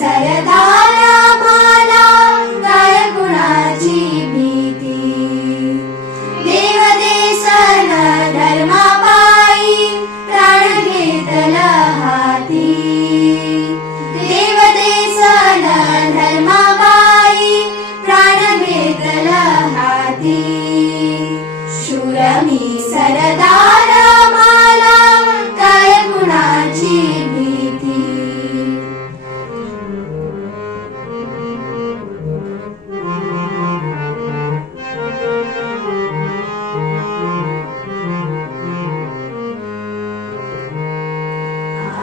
सरदारा मला काय कुणाची भीती। देव देसन धर्मापायी प्राण घेतला हाती। देव देसन धर्मापायी प्राण घेतला हाती। शूर मी सरदारा मला काय कुणाची भीती।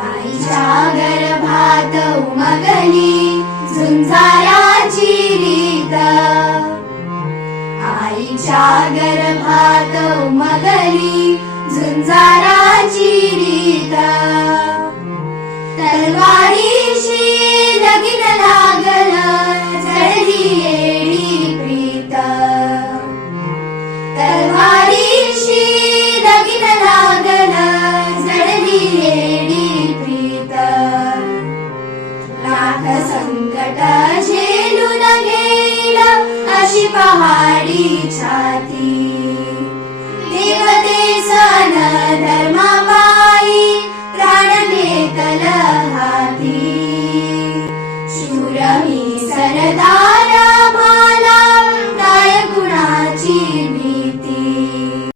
आईच्या गर्भात उमगली झुंजाराची रीत। आईच्या गर्भात उमगली झुंजाराची रीत। तलवारीशी लगीन लागल जडली येडी प्रीत। तलवारीशी लगीन लागल जडली येडी प्रीत। लाख संकट झेलून घेईल अशी पहाडी छाती।